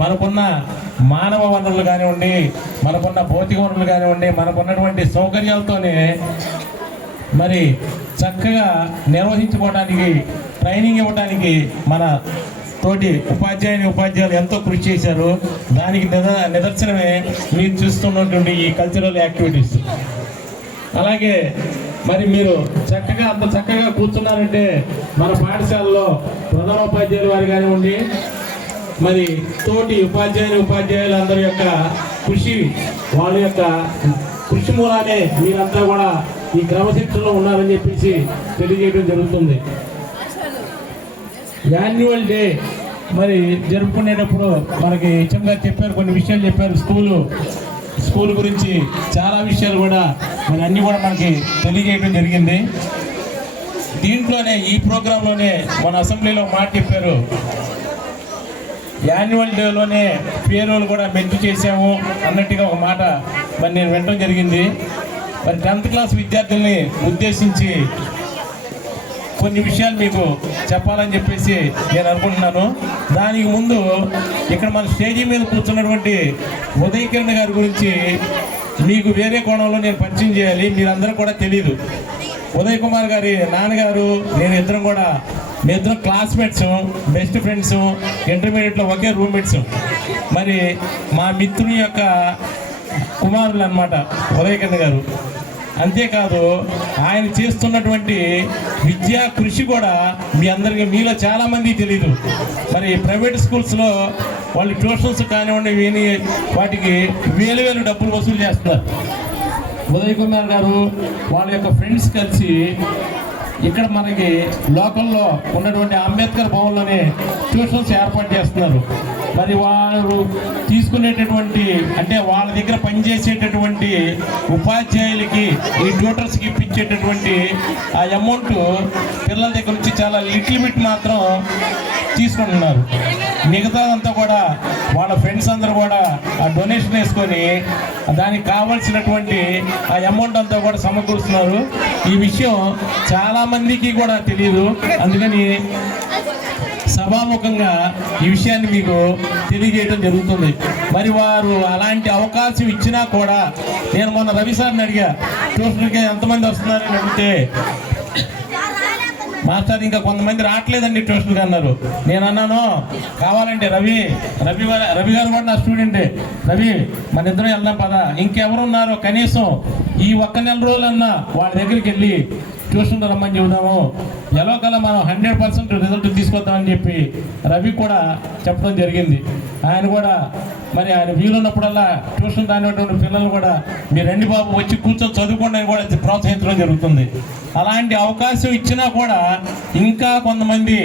మనకున్న మానవ వనరులు కానివ్వండి, మనకున్న భౌతిక వనరులు కానివ్వండి, మనకున్నటువంటి సౌకర్యాలతోనే మరి చక్కగా నిర్వహించుకోవడానికి, ట్రైనింగ్ ఇవ్వడానికి మన తోటి ఉపాధ్యాయులు ఎంతో కృషి చేశారు. దానికి నిదర్శనమే మీరు చూస్తున్నటువంటి ఈ కల్చరల్ యాక్టివిటీస్. అలాగే మరి మీరు అంత చక్కగా కూర్చున్నారంటే మన పాఠశాలలో ప్రధానోపాధ్యాయులు వారు కానివ్వండి, మరి తోటి ఉపాధ్యాయులు అందరి యొక్క కృషి, వాళ్ళ యొక్క కృషి మూలానే మీరంతా కూడా ఈ క్రమశిక్షణలో ఉన్నారని చెప్పేసి తెలియజేయడం జరుగుతుంది. యాన్యువల్ డే మరి జరుపుకునేటప్పుడు మనకి హెచ్ఎం గారు చెప్పారు, కొన్ని విషయాలు చెప్పారు. స్కూల్ గురించి చాలా విషయాలు కూడా మరి అన్నీ కూడా మనకి తెలియజేయడం జరిగింది. దీంట్లోనే ఈ ప్రోగ్రాంలోనే మన అసెంబ్లీలో మాట చెప్పారు, యాన్యువల్ డేలోనే పేరోలు కూడా మెచ్చి చేసాము అన్నట్టుగా ఒక మాట మరి నేను వినడం జరిగింది. మరి 10th క్లాస్ విద్యార్థుల్ని ఉద్దేశించి కొన్ని విషయాలు మీకు చెప్పాలని చెప్పేసి నేను అనుకుంటున్నాను. దానికి ముందు ఇక్కడ మన స్టేజీ మీద కూర్చున్నటువంటి ఉదయ్ కిరణ్ గారి గురించి మీకు వేరే కోణంలో నేను పరిచయం చేయాలి. మీరందరూ కూడా తెలియదు. ఉదయ్ కుమార్ గారి నాన్నగారు మీ ఇద్దరం క్లాస్మేట్స్, బెస్ట్ ఫ్రెండ్స్, ఇంటర్మీడియట్లో ఒకే రూమ్మేట్స్. మరి మా మిత్రుని యొక్క కుమారులు అన్నమాట ఉదయ్ కిరణ్ గారు. అంతేకాదు ఆయన చేస్తున్నటువంటి విద్యా కృషి కూడా మీలో చాలామంది తెలీదు. మరి ప్రైవేట్ స్కూల్స్లో వాళ్ళు ట్యూషన్స్ కానివ్వండి వాటికి వేలు డబ్బులు వసూలు చేస్తున్నారు. ఉదయ్ కుమార్ గారు వాళ్ళ యొక్క ఫ్రెండ్స్ కలిసి ఇక్కడ మనకి లోకల్లో ఉన్నటువంటి అంబేద్కర్ భవన్లోనే ట్యూషన్స్ ఏర్పాటు చేస్తున్నారు. మరి వారు తీసుకునేటటువంటి, అంటే వాళ్ళ దగ్గర పనిచేసేటటువంటి ఉపాధ్యాయులకి, ఈ ట్యూటర్స్కి ఇప్పించేటటువంటి ఆ అమౌంట్ పిల్లల దగ్గర నుంచి చాలా లిటిల్ బిట్ మాత్రం తీసుకుంటున్నారు. మిగతాదంతా కూడా వాళ్ళ ఫ్రెండ్స్ అందరూ కూడా ఆ డొనేషన్ వేసుకొని దానికి కావాల్సినటువంటి ఆ అమౌంట్ అంతా కూడా సమకూరుస్తున్నారు. ఈ విషయం చాలామందికి కూడా తెలియదు. అందుకని సభాముఖంగా ఈ విషయాన్ని మీకు తెలియజేయడం జరుగుతుంది. మరి వారు అలాంటి అవకాశం ఇచ్చినా కూడా, నేను మొన్న రవి సార్ని అడిగా, ట్యూషన్కి ఎంతమంది వస్తున్నారని అడిగితే, మాస్టర్ ఇంకా కొంతమంది రావట్లేదండి ట్యూషన్కి అన్నారు. నేను అన్నాను, కావాలంటే రవి గారు కూడా నా స్టూడెంటే, రవి మన ఇద్దరం వెళ్దాం పదా, ఇంకెవరున్నారో కనీసం ఈ ఒక్క నెల రోజులన్నా వాళ్ళ దగ్గరికి వెళ్ళి ట్యూషన్ రమ్మని చెబుదాము, ఎలాగలా మనం 100% రిజల్ట్ తీసుకొద్దామని చెప్పి రవి కూడా చెప్పడం జరిగింది. ఆయన కూడా మరి ఆయన వీలున్నప్పుడల్లా ట్యూషన్ రానిటువంటి పిల్లలు కూడా మీరు రండి బాబు వచ్చి కూర్చొని చదువుకోండి అని కూడా ప్రోత్సహించడం జరుగుతుంది. అలాంటి అవకాశం ఇచ్చినా కూడా ఇంకా కొంతమంది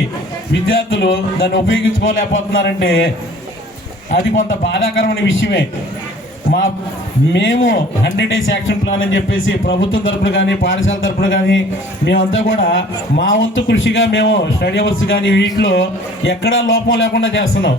విద్యార్థులు దాన్ని ఉపయోగించుకోలేకపోతున్నారంటే అది కొంత బాధాకరమైన విషయమే. మేము 100 days యాక్షన్ ప్లాన్ అని చెప్పేసి ప్రభుత్వం తరపున కానీ, పాఠశాల తరపున కానీ మేమంతా కూడా మా వంతు కృషిగా మేము స్టడీ అవర్స్ కానీ వీటిలో ఎక్కడా లోపం లేకుండా చేస్తున్నాం.